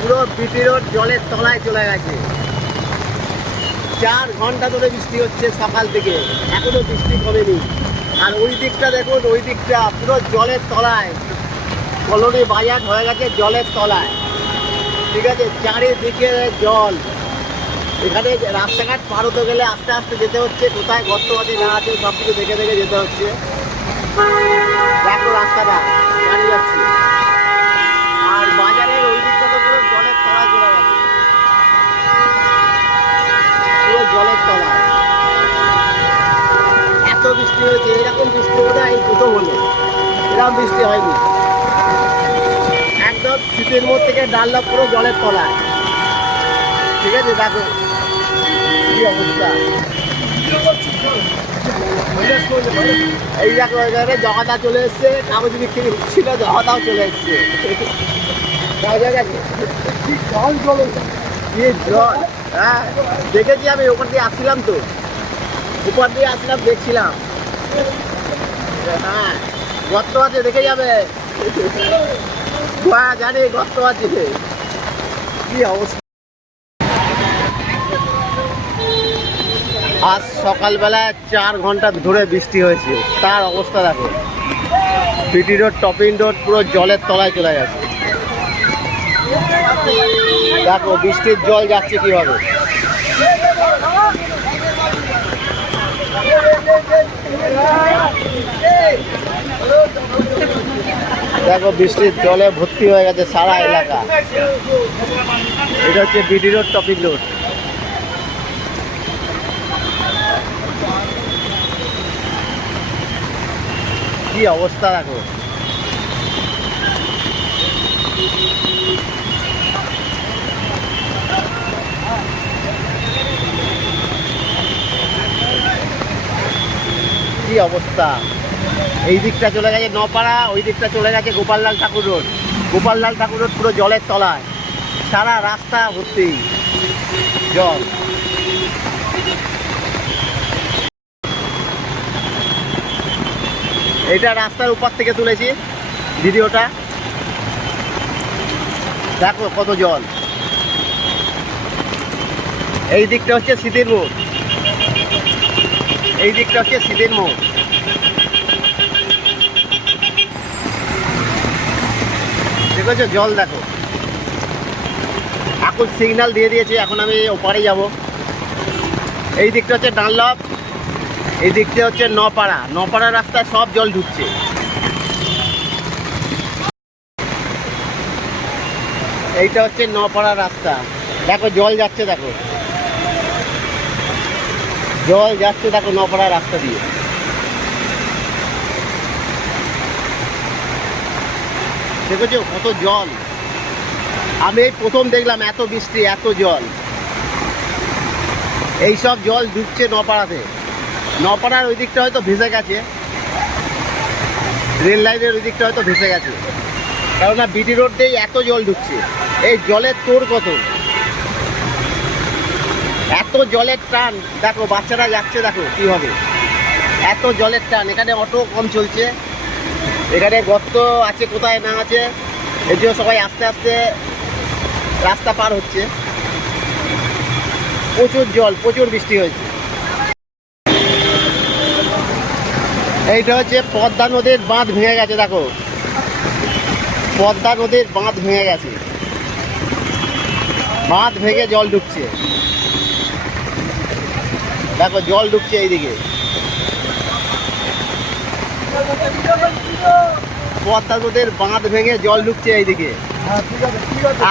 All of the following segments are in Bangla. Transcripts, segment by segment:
পুরো বিটি রোড জলের তলায় চলে গেছে। 4 ঘন্টা ধরে বৃষ্টি হচ্ছে সকাল থেকে, এখনো বৃষ্টি কমেনি। আর ওই দিকটা দেখুন, ওই দিকটা পুরো জলের তলায়, কলোনি বাজার হয়ে গেছে জলের তলায়। ঠিক আছে, চারিদিকে জল। এখানে রাস্তাঘাট পার হতে গেলে আস্তে আস্তে যেতে হচ্ছে, কোথায় গর্ত আছে না আছে সব কিছু দেখে দেখে যেতে হচ্ছে। দেখো রাস্তাটা দাঁড়িয়ে যাচ্ছে। আর বাজারের ওই দিকটা তো পুরো জলের তলায় চলে গেছে, পুরো জলের তলায়। এত বৃষ্টি হয়েছে, এরকম বৃষ্টি হতো এই দুটো হলো, এরকম বৃষ্টি হয়নি। একদম শীতের মধ্যে থেকে ডাল্লা পুরো জলের তলায়। ঠিক আছে, দেখো কি অবস্থা। এই দেখো এখানে জগাদা চলে এসছে, কাগজ বিক্রি ছিল, জগাদাও চলে এসছে। জল, হ্যাঁ দেখেছি আমি, ওপর দিয়ে আসছিলাম তো, উপর দিয়ে আসছিলাম দেখছিলাম। হ্যাঁ গর্ত আছে, দেখে যাবে। জানি গর্ত আছে, কি অবস্থা। আজ সকালবেলায় 4 ঘন্টা ধরে বৃষ্টি হয়েছে, তার অবস্থা দেখো। বিটি রোড, টপিং রোড পুরো জলের তলায় চলে গেছে। দেখো বৃষ্টির জল যাচ্ছে কিভাবে। দেখো বৃষ্টির জলে ভর্তি হয়ে গেছে সারা এলাকা। এটা হচ্ছে বিটি রোড, টপিং রোড। কি অবস্থা দেখো। কি অবস্থা, এই দিকটা চলে গেছে নপাড়া, ওই দিকটা চলে গেছে গোপাললাল ঠাকুর রোড। গোপাললাল ঠাকুর রোড পুরো জলের তলায়, সারা রাস্তা ভর্তি জল। এটা রাস্তার উপর থেকে তুলেছি ভিডিওটা, দেখো কত জল। এই দিকটা হচ্ছে শীতের মোড়, এই দিকটা হচ্ছে শীতের মোড়। দেখেছো জল, দেখো এখন সিগন্যাল দিয়ে দিয়েছে, এখন আমি ওপারে যাব। এই দিকটা হচ্ছে ডানলপ, এই দিকটা হচ্ছে নপাড়া। নপাড়া রাস্তায় সব জল ঢুকছে। এইটা হচ্ছে নপাড়া রাস্তা, দেখো জল যাচ্ছে, দেখো জল যাচ্ছে, দেখো নপাড়া রাস্তা দিয়ে। দেখেছো কত জল, আমি এই প্রথম দেখলাম এত বৃষ্টি, এত জল। এই সব জল ঢুকছে নপাড়াতে। নপাড়ার ওই দিকটা হয়তো ভেসে গেছে, রেল লাইনের ওই দিকটা হয়তো ভেসে গেছে, কেননা বিটি রোড দিয়ে এত জল ঢুকছে। এই জলের তোর কত, এত জলের টান। দেখো বাচ্চারা যাচ্ছে, দেখো কীভাবে এত জলের টান। এখানে অটো কম চলছে, এখানে গর্ত আছে কোথায় না আছে, এর জন্য সবাই আস্তে আস্তে রাস্তা পার হচ্ছে। প্রচুর জল, প্রচুর বৃষ্টি হয়েছে। এইটা হচ্ছে পদ্মা নদীর বাঁধ ভেঙে গেছে, দেখো পদ্মা নদীর বাঁধ ভেঙে গেছে, বাঁধ ভেঙে জল ঢুকছে। দেখো জল ঢুকছে এইদিকে, পদ্মা নদীর বাঁধ ভেঙে জল ঢুকছে এইদিকে।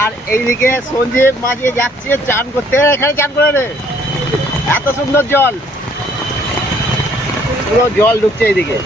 আর এইদিকে সঞ্জীব মাঝে যাচ্ছে চান করতে, এখানে চান করে রে, এত সুন্দর জল, পুরো জল ঢুকছে এইদিকে।